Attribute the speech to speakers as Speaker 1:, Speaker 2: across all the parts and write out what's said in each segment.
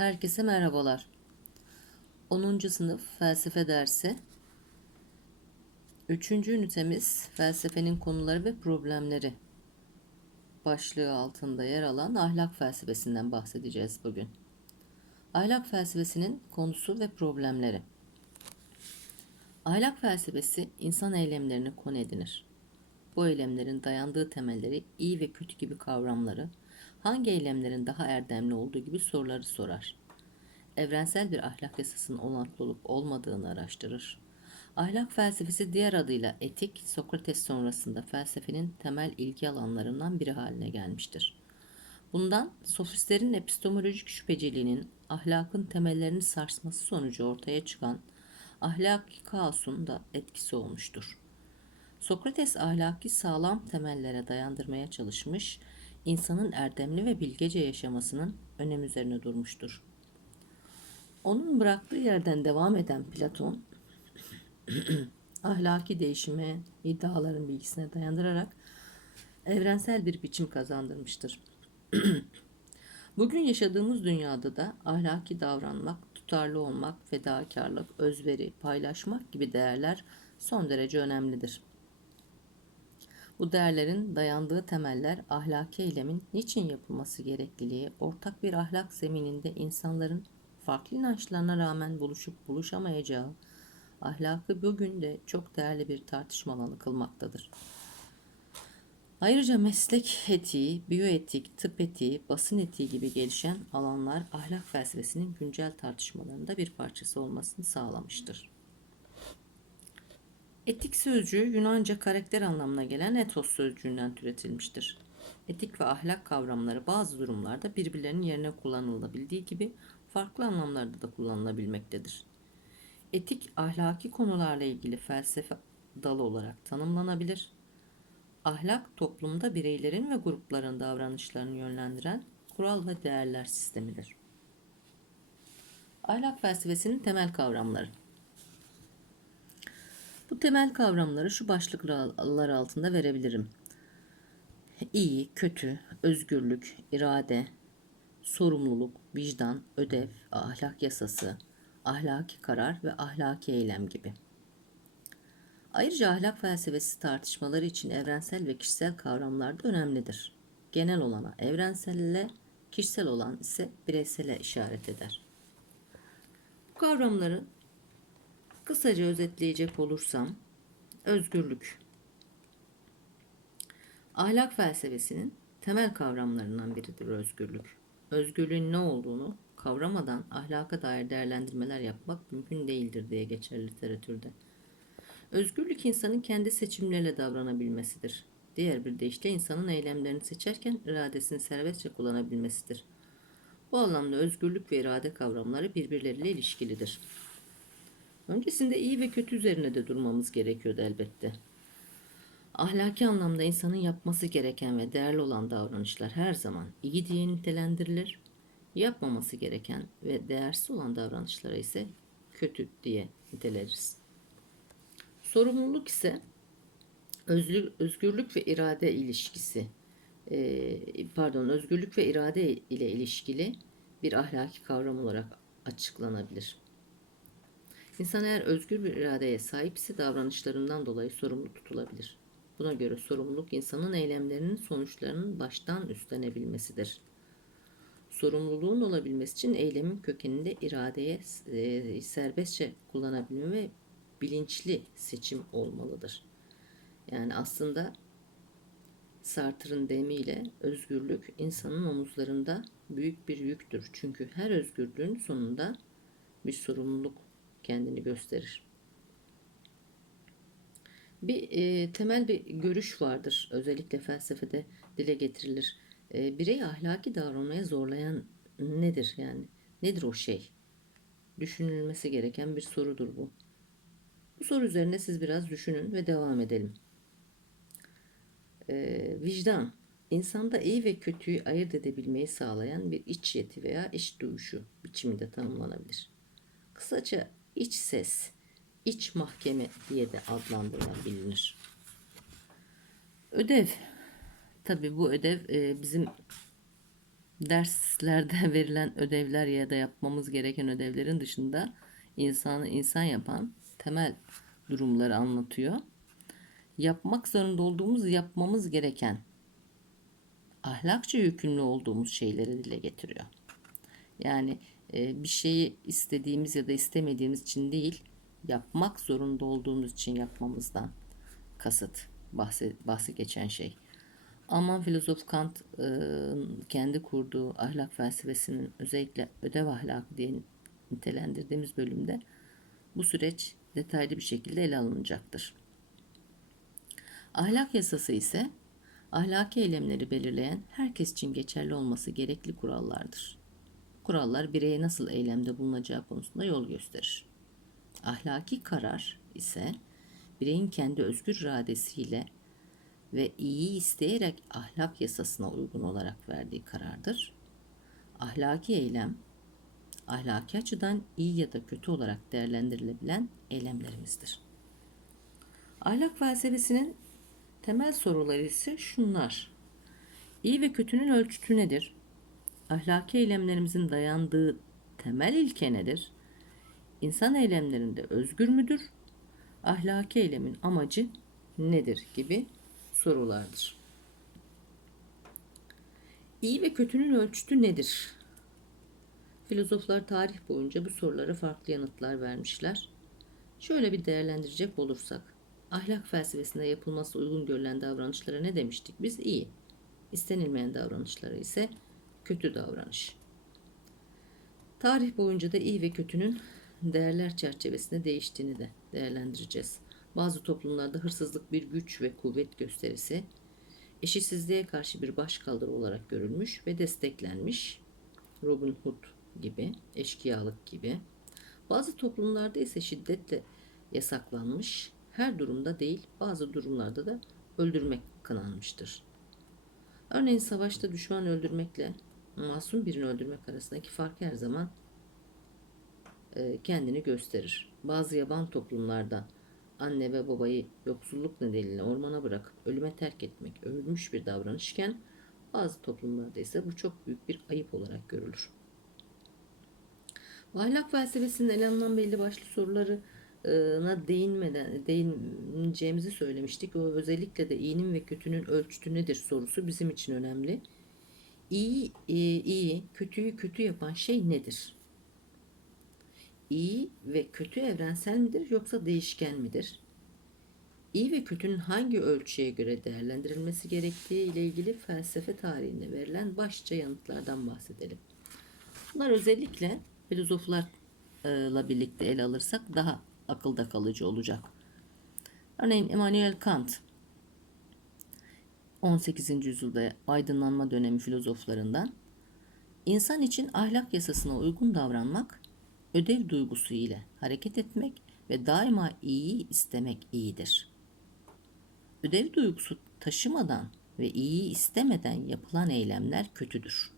Speaker 1: Herkese merhabalar. 10. sınıf felsefe dersi. 3. ünitemiz felsefenin konuları ve problemleri başlığı altında yer alan ahlak felsefesinden bahsedeceğiz bugün. Ahlak felsefesinin konusu ve problemleri. Ahlak felsefesi insan eylemlerini konu edinir. Bu eylemlerin dayandığı temelleri iyi ve kötü gibi kavramları, hangi eylemlerin daha erdemli olduğu gibi soruları sorar. Evrensel bir ahlak yasasının olanaklı olup olmadığını araştırır. Ahlak felsefesi diğer adıyla etik, Sokrates sonrasında felsefenin temel ilgi alanlarından biri haline gelmiştir. Bundan sofistlerin epistemolojik şüpheciliğinin ahlakın temellerini sarsması sonucu ortaya çıkan ahlaki kaosun da etkisi olmuştur. Sokrates ahlaki sağlam temellere dayandırmaya çalışmış, insanın erdemli ve bilgece yaşamasının önem üzerine durmuştur. Onun bıraktığı yerden devam eden Platon, ahlaki değişime, iddiaların bilgisine dayandırarak evrensel bir biçim kazandırmıştır. Bugün yaşadığımız dünyada da ahlaki davranmak, tutarlı olmak, fedakarlık, özveri, paylaşmak gibi değerler son derece önemlidir. Bu değerlerin dayandığı temeller ahlaki eylemin niçin yapılması gerekliliği, ortak bir ahlak zemininde insanların farklı inançlarına rağmen buluşup buluşamayacağı, ahlakı bugün de çok değerli bir tartışma alanı kılmaktadır. Ayrıca meslek etiği, biyoetik, tıp etiği, basın etiği gibi gelişen alanlar ahlak felsefesinin güncel tartışmalarında bir parçası olmasını sağlamıştır. Etik sözcüğü Yunanca karakter anlamına gelen etos sözcüğünden türetilmiştir. Etik ve ahlak kavramları bazı durumlarda birbirlerinin yerine kullanılabildiği gibi farklı anlamlarda da kullanılabilmektedir. Etik ahlaki konularla ilgili felsefe dalı olarak tanımlanabilir. Ahlak toplumda bireylerin ve grupların davranışlarını yönlendiren kural ve değerler sistemidir. Ahlak felsefesinin temel kavramları bu temel kavramları şu başlıklar altında verebilirim. İyi, kötü, özgürlük, irade, sorumluluk, vicdan, ödev, ahlak yasası, ahlaki karar ve ahlaki eylem gibi. Ayrıca ahlak felsefesi tartışmaları için evrensel ve kişisel kavramlar da önemlidir. Genel olana evrenselle, kişisel olan ise bireysele işaret eder. Bu kavramları Kısaca özetleyecek olursam, özgürlük. Ahlak felsefesinin temel kavramlarından biridir özgürlük. Özgürlüğün ne olduğunu kavramadan ahlaka dair değerlendirmeler yapmak mümkün değildir diye geçer literatürde. Özgürlük insanın kendi seçimleriyle davranabilmesidir. Diğer bir deyişle insanın eylemlerini seçerken iradesini serbestçe kullanabilmesidir. Bu anlamda özgürlük ve irade kavramları birbirleriyle ilişkilidir. Öncesinde iyi ve kötü üzerine de durmamız gerekiyordu elbette. Ahlaki anlamda insanın yapması gereken ve değerli olan davranışlar her zaman iyi diye nitelendirilir. Yapmaması gereken ve değersiz olan davranışlara ise kötü diye niteleriz. Sorumluluk ise özgürlük ve irade ilişkisi, pardon özgürlük ve irade ile ilişkili bir ahlaki kavram olarak açıklanabilir. İnsan eğer özgür bir iradeye sahipse davranışlarından dolayı sorumlu tutulabilir. Buna göre sorumluluk insanın eylemlerinin sonuçlarının baştan üstlenebilmesidir. Sorumluluğun olabilmesi için eylemin kökeninde iradeye e, serbestçe kullanabilme ve bilinçli seçim olmalıdır. Yani aslında Sartre'ın deyimiyle özgürlük insanın omuzlarında büyük bir yüktür. Çünkü her özgürlüğün sonunda bir sorumluluk kendini gösterir. Bir e, temel bir görüş vardır. Özellikle felsefede dile getirilir. E, bireyi ahlaki davranmaya zorlayan nedir yani? Nedir o şey? Düşünülmesi gereken bir sorudur bu. Bu soru üzerine siz biraz düşünün ve devam edelim. E, vicdan, insanda iyi ve kötüyü ayırt edebilmeyi sağlayan bir iç yeti veya iç duyuşu biçiminde tanımlanabilir. Kısaca iç ses, iç mahkeme diye de adlandırılabilir. Ödev. Tabi bu ödev e, bizim derslerde verilen ödevler ya da yapmamız gereken ödevlerin dışında insanı insan yapan temel durumları anlatıyor. Yapmak zorunda olduğumuz, yapmamız gereken ahlakça yükümlü olduğumuz şeyleri dile getiriyor. Yani bir şeyi istediğimiz ya da istemediğimiz için değil, yapmak zorunda olduğumuz için yapmamızdan kasıt bahsi, bahsi geçen şey. Alman filozof Kant e, kendi kurduğu ahlak felsefesinin özellikle ödev ahlakı diye nitelendirdiğimiz bölümde bu süreç detaylı bir şekilde ele alınacaktır. Ahlak yasası ise ahlaki eylemleri belirleyen herkes için geçerli olması gerekli kurallardır. Kurallar bireye nasıl eylemde bulunacağı konusunda yol gösterir. Ahlaki karar ise bireyin kendi özgür iradesiyle ve iyi isteyerek ahlak yasasına uygun olarak verdiği karardır. Ahlaki eylem, ahlaki açıdan iyi ya da kötü olarak değerlendirilebilen eylemlerimizdir. Ahlak felsefesinin temel soruları ise şunlar. İyi ve kötünün ölçütü nedir? Ahlaki eylemlerimizin dayandığı temel ilke nedir? İnsan eylemlerinde özgür müdür? Ahlaki eylemin amacı nedir gibi sorulardır. İyi ve kötünün ölçütü nedir? Filozoflar tarih boyunca bu sorulara farklı yanıtlar vermişler. Şöyle bir değerlendirecek olursak, ahlak felsefesinde yapılması uygun görülen davranışlara ne demiştik? Biz iyi. İstenilmeyen davranışlara ise kötü davranış. Tarih boyunca da iyi ve kötünün değerler çerçevesinde değiştiğini de değerlendireceğiz. Bazı toplumlarda hırsızlık bir güç ve kuvvet gösterisi, eşitsizliğe karşı bir başkaldırı olarak görülmüş ve desteklenmiş. Robin Hood gibi, eşkıyalık gibi. Bazı toplumlarda ise şiddetle yasaklanmış, her durumda değil, bazı durumlarda da öldürmek kınanmıştır. Örneğin savaşta düşman öldürmekle masum birini öldürmek arasındaki fark her zaman e, kendini gösterir. Bazı yaban toplumlarda anne ve babayı yoksulluk nedeniyle ormana bırakıp ölüme terk etmek övülmüş bir davranışken bazı toplumlarda ise bu çok büyük bir ayıp olarak görülür. Ahlak felsefesinin ele alınan belli başlı sorularına değinmeden değineceğimizi söylemiştik. O özellikle de iyinin ve kötünün ölçütü nedir sorusu bizim için önemli. İyi, iyi, iyi kötüyü kötü yapan şey nedir? İyi ve kötü evrensel midir yoksa değişken midir? İyi ve kötünün hangi ölçüye göre değerlendirilmesi gerektiği ile ilgili felsefe tarihinde verilen başlıca yanıtlardan bahsedelim. Bunlar özellikle filozoflarla birlikte ele alırsak daha akılda kalıcı olacak. Örneğin Immanuel Kant 18. yüzyılda aydınlanma dönemi filozoflarından insan için ahlak yasasına uygun davranmak, ödev duygusu ile hareket etmek ve daima iyiyi istemek iyidir. Ödev duygusu taşımadan ve iyiyi istemeden yapılan eylemler kötüdür.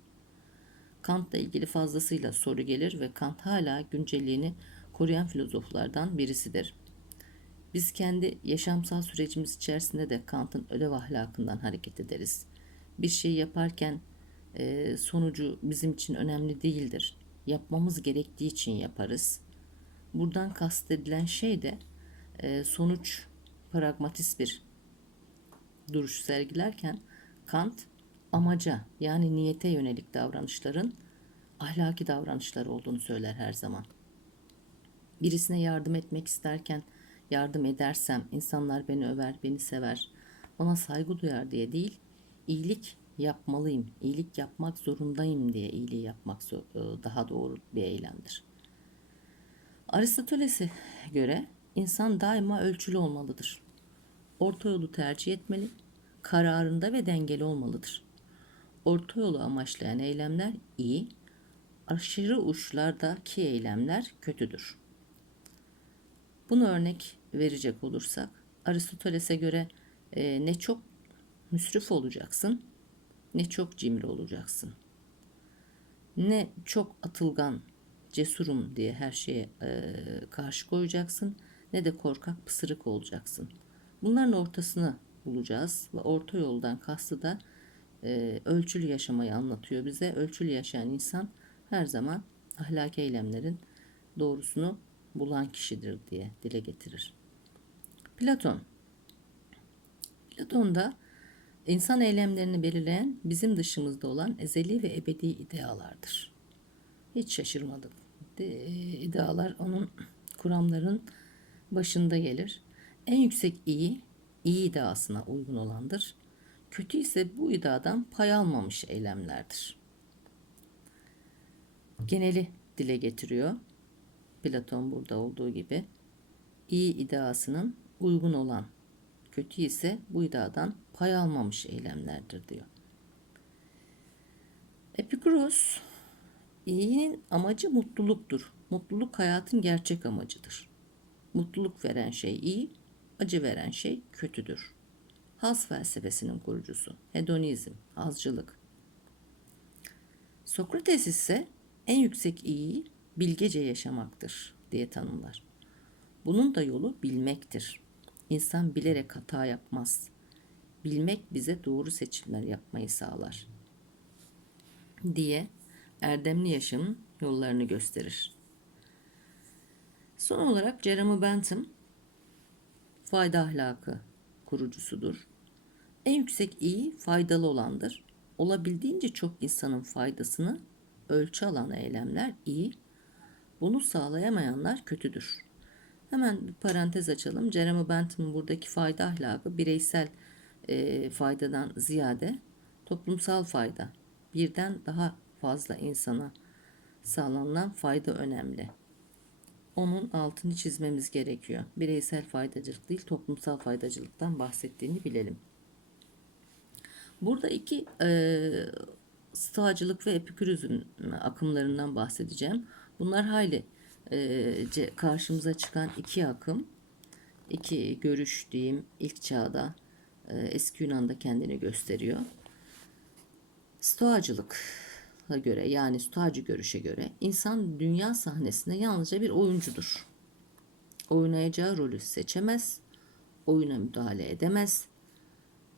Speaker 1: Kant'la ilgili fazlasıyla soru gelir ve Kant hala güncelliğini koruyan filozoflardan birisidir. Biz kendi yaşamsal sürecimiz içerisinde de Kant'ın ödev ahlakından hareket ederiz. Bir şey yaparken e, sonucu bizim için önemli değildir. Yapmamız gerektiği için yaparız. Buradan kastedilen şey de e, sonuç pragmatist bir duruş sergilerken Kant amaca yani niyete yönelik davranışların ahlaki davranışlar olduğunu söyler her zaman. Birisine yardım etmek isterken yardım edersem insanlar beni över, beni sever, bana saygı duyar diye değil, iyilik yapmalıyım, iyilik yapmak zorundayım diye iyiliği yapmak e, daha doğru bir eylemdir. Aristoteles'e göre insan daima ölçülü olmalıdır. Orta yolu tercih etmeli, kararında ve dengeli olmalıdır. Orta yolu amaçlayan eylemler iyi, aşırı uçlardaki eylemler kötüdür. Bunu örnek verecek olursak Aristoteles'e göre e, ne çok müsrif olacaksın ne çok cimri olacaksın. Ne çok atılgan, cesurum diye her şeye e, karşı koyacaksın ne de korkak pısırık olacaksın. Bunların ortasını bulacağız ve orta yoldan kastı da e, ölçülü yaşamayı anlatıyor bize. Ölçülü yaşayan insan her zaman ahlaki eylemlerin doğrusunu bulan kişidir diye dile getirir. Platon Platon'da insan eylemlerini belirleyen bizim dışımızda olan ezeli ve ebedi idealardır. Hiç şaşırmadım. De, onun kuramların başında gelir. En yüksek iyi, iyi ideasına uygun olandır. Kötü ise bu ideadan pay almamış eylemlerdir. Geneli dile getiriyor. Platon burada olduğu gibi. İyi ideasının uygun olan, kötü ise bu ideadan pay almamış eylemlerdir diyor. Epikuros, iyinin amacı mutluluktur. Mutluluk hayatın gerçek amacıdır. Mutluluk veren şey iyi, acı veren şey kötüdür. Haz felsefesinin kurucusu, hedonizm, hazcılık. Sokrates ise en yüksek iyiyi bilgece yaşamaktır diye tanımlar. Bunun da yolu bilmektir. İnsan bilerek hata yapmaz. Bilmek bize doğru seçimler yapmayı sağlar. diye erdemli yaşamın yollarını gösterir. Son olarak Jeremy Bentham fayda ahlakı kurucusudur. En yüksek iyi faydalı olandır. Olabildiğince çok insanın faydasını ölçü alan eylemler iyi. Bunu sağlayamayanlar kötüdür. Hemen bir parantez açalım. Jeremy Bentham'ın buradaki fayda ahlakı bireysel e, faydadan ziyade toplumsal fayda. Birden daha fazla insana sağlanılan fayda önemli. Onun altını çizmemiz gerekiyor. Bireysel faydacılık değil, toplumsal faydacılıktan bahsettiğini bilelim. Burada iki e, stoacılık ve epikürüzm akımlarından bahsedeceğim. Bunlar hayli e, karşımıza çıkan iki akım, iki görüş diyeyim ilk çağda e, eski Yunan'da kendini gösteriyor. Stoacılık göre yani stoacı görüşe göre insan dünya sahnesinde yalnızca bir oyuncudur. Oynayacağı rolü seçemez, oyuna müdahale edemez.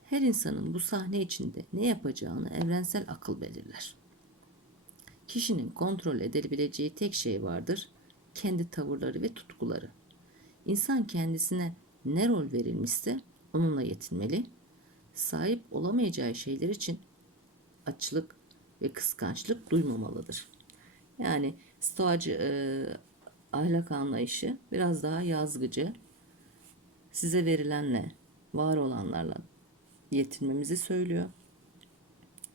Speaker 1: Her insanın bu sahne içinde ne yapacağını evrensel akıl belirler. Kişinin kontrol edebileceği tek şey vardır, kendi tavırları ve tutkuları. İnsan kendisine ne rol verilmişse onunla yetinmeli, sahip olamayacağı şeyler için açlık ve kıskançlık duymamalıdır. Yani stoacı e, ahlak anlayışı biraz daha yazgıcı, size verilenle, var olanlarla yetinmemizi söylüyor.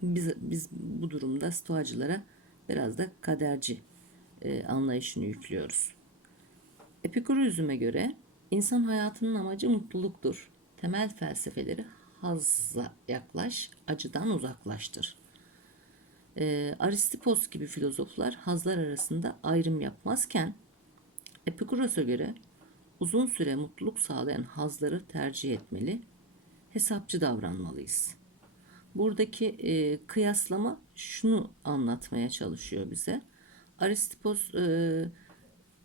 Speaker 1: Biz, biz bu durumda stoacılara biraz da kaderci e, anlayışını yüklüyoruz. Epikurizme göre insan hayatının amacı mutluluktur. Temel felsefeleri hazza yaklaş, acıdan uzaklaştır. E, Aristipos gibi filozoflar hazlar arasında ayrım yapmazken Epikuros'a göre uzun süre mutluluk sağlayan hazları tercih etmeli, hesapçı davranmalıyız. Buradaki e, kıyaslama şunu anlatmaya çalışıyor bize. Aristipos e,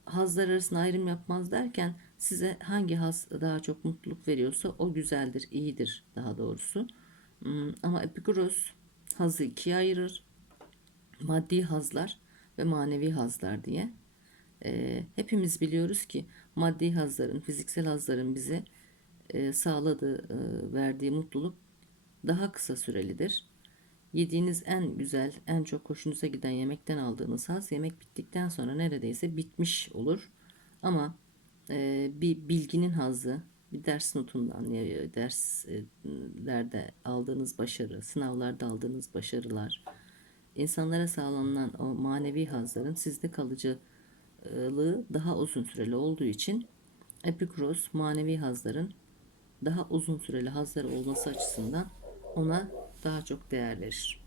Speaker 1: hazlar arasında ayrım yapmaz derken size hangi haz daha çok mutluluk veriyorsa o güzeldir, iyidir daha doğrusu. Hmm, ama Epikuros hazı ikiye ayırır. Maddi hazlar ve manevi hazlar diye. E, hepimiz biliyoruz ki maddi hazların, fiziksel hazların bize e, sağladığı, e, verdiği mutluluk daha kısa sürelidir. Yediğiniz en güzel, en çok hoşunuza giden yemekten aldığınız haz yemek bittikten sonra neredeyse bitmiş olur. Ama e, bir bilginin hazı, bir ders notundan, derslerde aldığınız başarı, sınavlarda aldığınız başarılar, insanlara sağlanan o manevi hazların sizde kalıcılığı daha uzun süreli olduğu için Epikros manevi hazların daha uzun süreli hazları olması açısından ona daha çok değer verir.